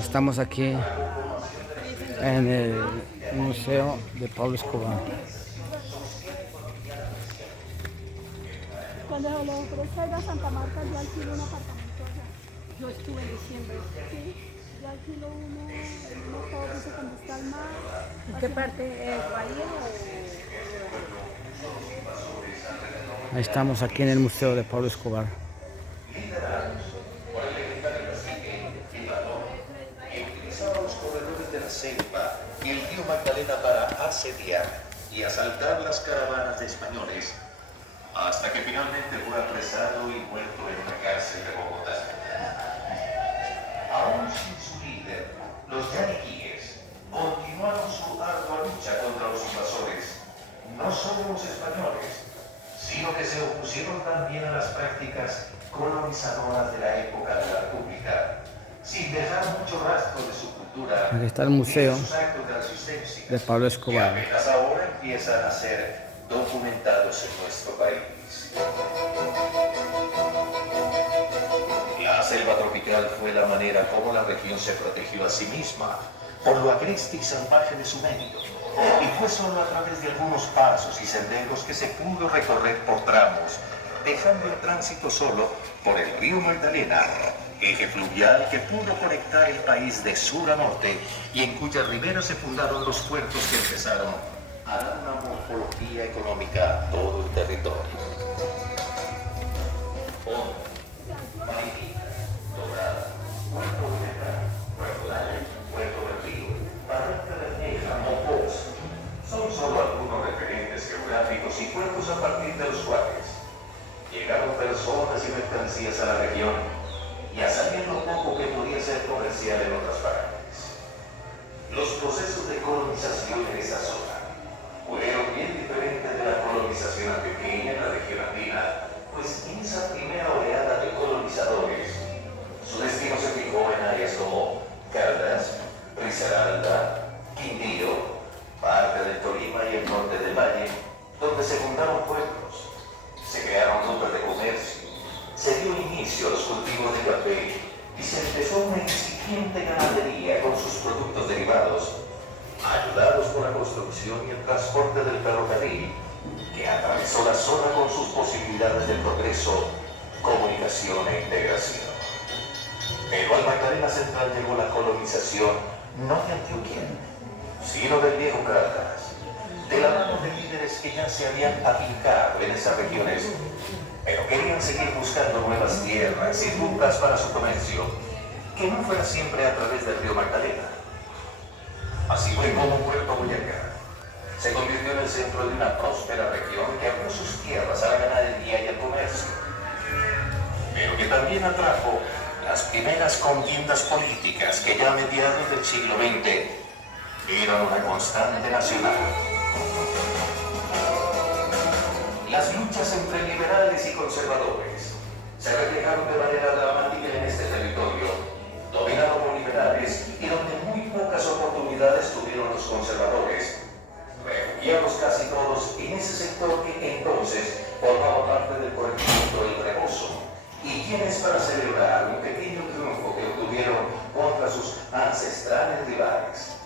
Estamos aquí en el Museo de Pablo Escobar. Cuando lo ofrezca ir a Santa Marta, yo alquilo un apartamento allá. Yo estuve en diciembre. Sí, yo alquilo uno en un autobús cuando está al mar. ¿En qué parte? ¿Bahía Ahí estamos aquí en el Museo de Pablo Escobar. Utilizaba los corredores de la selva y el río Magdalena para asediar y asaltar las caravanas de españoles, hasta que finalmente fue apresado y muerto en una cárcel de Bogotá. Aún sin su líder, los yaniquíes continuaron su ardua lucha contra los invasores, no solo los españoles, sino que se opusieron también a las prácticas colonizadoras de la época de la República, sin dejar mucho rastro de su cultura. Aquí está el Museo sus actos de resistencia, de Pablo Escobar. que apenas ahora empiezan a ser documentados en nuestro país. La selva tropical fue la manera como la región se protegió a sí misma por lo agreste y salvaje de su medio, y fue solo a través de algunos pasos y senderos que se pudo recorrer por tramos, dejando el tránsito solo por el río Magdalena, eje fluvial que pudo conectar el país de sur a norte y en cuyas riberas se fundaron los puertos que empezaron a dar una morfología económica a todo el territorio. Hondo, Mariquita, Dorada, Puerto Boyacá, Puerto Valle, Puerto del Río, Barranca Bermeja, Mopos, son solo algunos referentes geográficos y puertos a partir de los cuales llegaron personas y mercancías a la región y a salir lo poco que podía ser comercial en otras partes. Los procesos de colonización en esa zona fueron bien diferentes de la colonización antioqueña en la región andina, pues en esa primera oleada de colonizadores, su destino se fijó en áreas como Caldas, Risaralda, Quindío, parte del Tolima y el norte del Valle, donde se fundaron pueblos, se crearon rutas de comercio, se dio inicio a los cultivos de café y se empezó una incipiente ganadería con sus productos derivados, ayudados por la construcción y el transporte del ferrocarril, que atravesó la zona con sus posibilidades de progreso, comunicación e integración. Pero al Magdalena Central llegó la colonización no de Antioquia, sino del viejo Caracas, de la mano de líderes que ya se habían afincado en esas regiones, pero querían seguir buscando nuevas tierras y rutas para su comercio, que no fuera siempre a través del río Magdalena. Así fue como Puerto Boyacá se convirtió en el centro de una próspera región que abrió sus tierras a la ganadería y al comercio, pero que también atrajo las primeras contiendas políticas que ya a mediados del siglo XX eran una constante nacional. Las luchas entre liberales y conservadores se reflejaron de manera dramática en este territorio, dominado por liberales y donde muy pocas oportunidades tuvieron los conservadores, refugiados casi todos en ese sector que entonces formaba parte del corregimiento del Rebozo, y quienes para celebrar un pequeño triunfo que obtuvieron contra sus ancestrales rivales,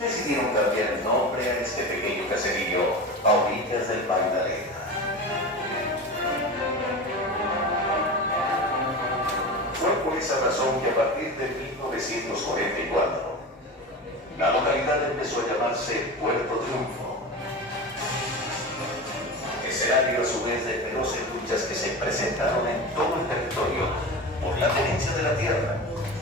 decidieron cambiar el nombre a este pequeño caserío a orillas del Magdalena. Fue por esa razón que a partir de 1944, la localidad empezó a llamarse Puerto Triunfo. Escenario a su vez de feroces luchas que se presentaron en todo el territorio por la tenencia de la tierra,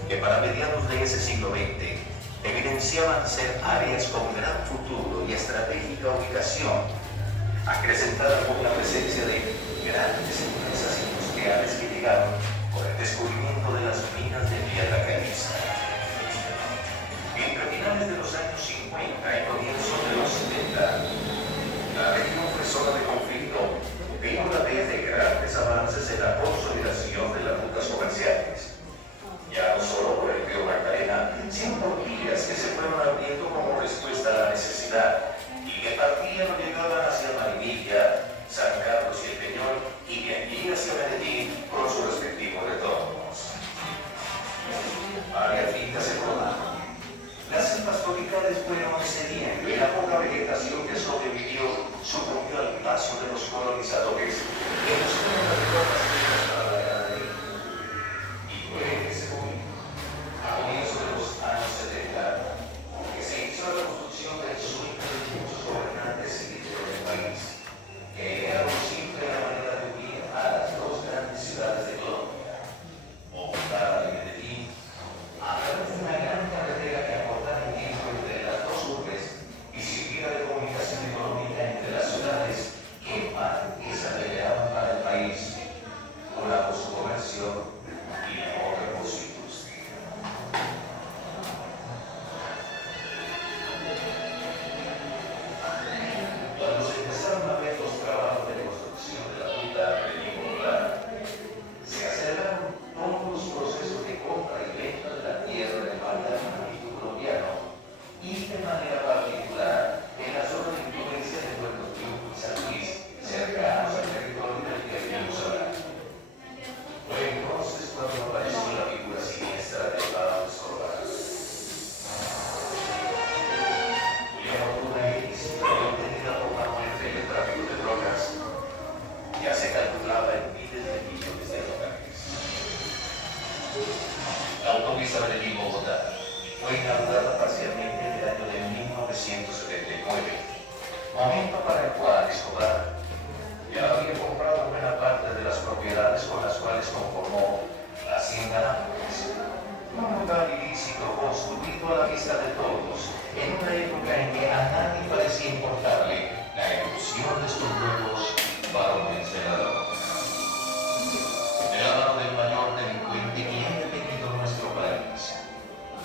que para mediados de ese siglo XX evidenciaban ser áreas con gran futuro y estratégica ubicación, acrecentada por la presencia de grandes empresas industriales que llegaron con el descubrimiento de las minas de piedra caliza. Entre finales de los años 50 y comienzos de los 70, la región fue zona de conflicto, pero a la vez de grandes avances en la consolidación de las rutas comerciales. Ya no solo por el río Magdalena, sino por vías que se fueron abriendo como respuesta a la necesidad y que partían o llegaban hacia Marinilla, San Carlos y el Peñol, y de allí hacia Medellín con sus respectivos retornos. Varias fincas se formaron pastoricales fueron ese día en que la poca vegetación que sobrevivió sucumbió al paso de los colonizadores que buscaron las tierras para la ganadería. Y fue en ese momento, a comienzos de los años 70, que se inició la construcción del sueño de muchos gobernantes y líderes del país, que era posible la manera de unir a las dos grandes ciudades de Colombia, Bogotá y Medellín, a través de una gran carretera que acortara el tiempo entre las dos urbes y sirviera de comunicación económica entre las ciudades que más riqueza generaban para el país, una por su comercio y la otra por su industria. Cuando se empezaron a ver los trabajos de construcción de la ruta Medellín-Bogotá, se aceleraron todos los procesos de compra y venta de la tierra del mandato colombiano y de manera particular en la zona de influencia de Puerto Rico y San Luis, cercanos al territorio del que vivimos ahora. Fue entonces cuando apareció la figura siniestra de Pablo Escobar. La fortuna ilícita obtenida por la muerte y el tráfico de drogas ya se calculaba en miles de millones de dólares. La autopista Medellín-Bogotá fue inaugurada parcialmente en el año de 1979, momento para el cual Escobar ya había comprado buena parte de las propiedades con las cuales conformó la Hacienda Nápoles, un lugar ilícito construido a la vista de todos, en una época en que a nadie parecía importarle la ejecución de estos nuevos varones de la droga. De la mano del mayor delincuente que haya tenido nuestro país,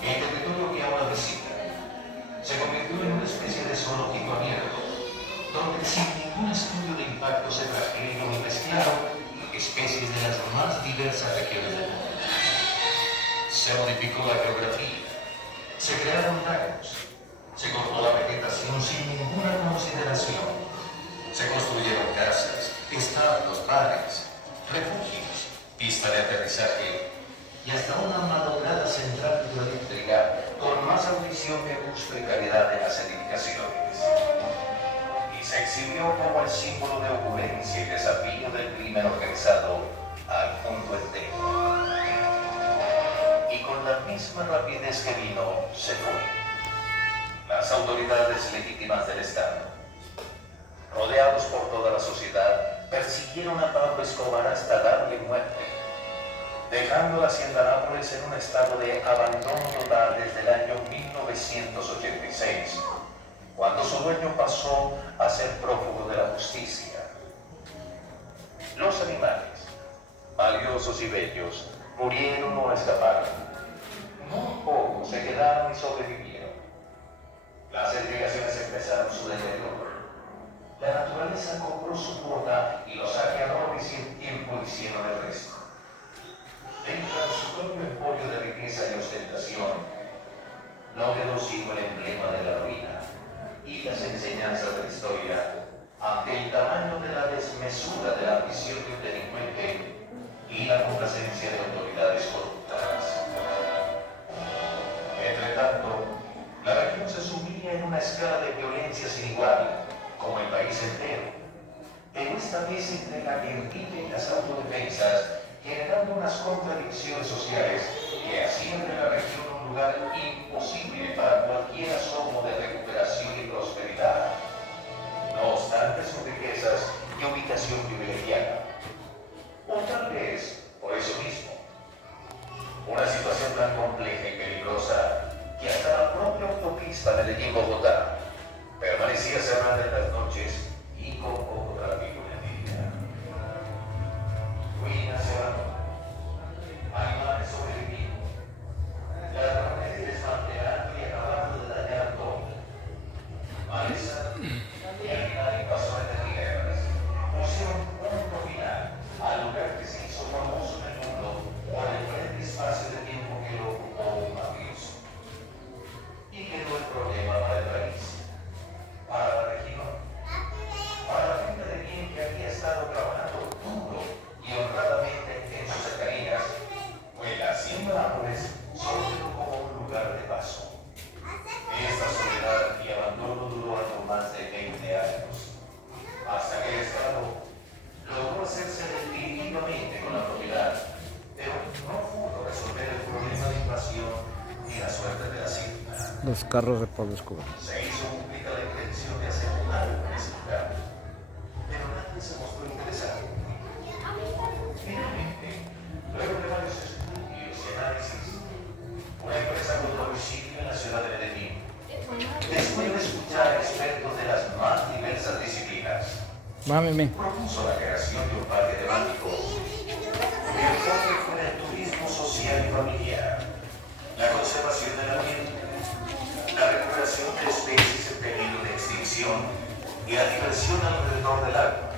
el territorio que ahora visita se convirtió en una especie de zoológico abierto, donde sin ningún estudio de impacto se trajeron y mezclaron especies de las más diversas regiones del mundo. Se modificó la geografía, se crearon lagos, se cortó la vegetación sin ninguna consideración, se construyeron casas, estadios, bares, refugios, pista de aterrizaje y hasta una malograda central hidroeléctrica con más audición que gusto y calidad de las edificaciones. Y se exhibió como el símbolo de opulencia y desafío del crimen organizado al mundo entero. Y con la misma rapidez que vino, se fue. Las autoridades legítimas del Estado, rodeados por toda la sociedad, persiguieron a Pablo Escobar hasta darle muerte, dejando la Hacienda Nápoles en un estado de abandono total desde el año 1986, cuando su dueño pasó a ser prófugo de la justicia. Los animales, valiosos y bellos, murieron o escaparon. Muy pocos se quedaron y sobrevivieron. Las edificaciones empezaron su deterioro. La naturaleza cobró su cuota y los saqueadores y el tiempo hicieron el resto. Dentro de su propio emporio de riqueza y ostentación, no quedó sino el emblema de la ruina y las enseñanzas de la historia ante el tamaño de la desmesura de la ambición de un delincuente y la complacencia de autoridades corruptas. Entre tanto, la región se sumía en una escala de violencia sin igual, como el país entero, pero esta vez entre la guerrilla y las autodefensas, generando unas contradicciones sociales que hacían de la región un lugar imposible para cualquier asomo de recuperación y prosperidad. No obstante sus riquezas y ubicación privilegiada. O tal vez, por eso mismo, una situación tan compleja y peligrosa que hasta la propia autopista Medellín-Bogotá permanecía cerrada en las noches y con poco tráfico en el día. Ruinas se abandonan, animales sobreviviendo, ladrones desmantelados. los carros de Pablo Escobar. Se hizo pública la intención de hacer algo en ese lugar, pero nadie se mostró interesado. Finalmente, luego de varios estudios y análisis, una empresa compró un sitio en la ciudad de Medellín. Después de escuchar a expertos de las más diversas disciplinas, Mami, ven. propuso la creación de un parque temático. El enfoque fue el turismo social y familiar, la conservación del ambiente, la recuperación de especies en peligro de extinción y la diversión alrededor del agua.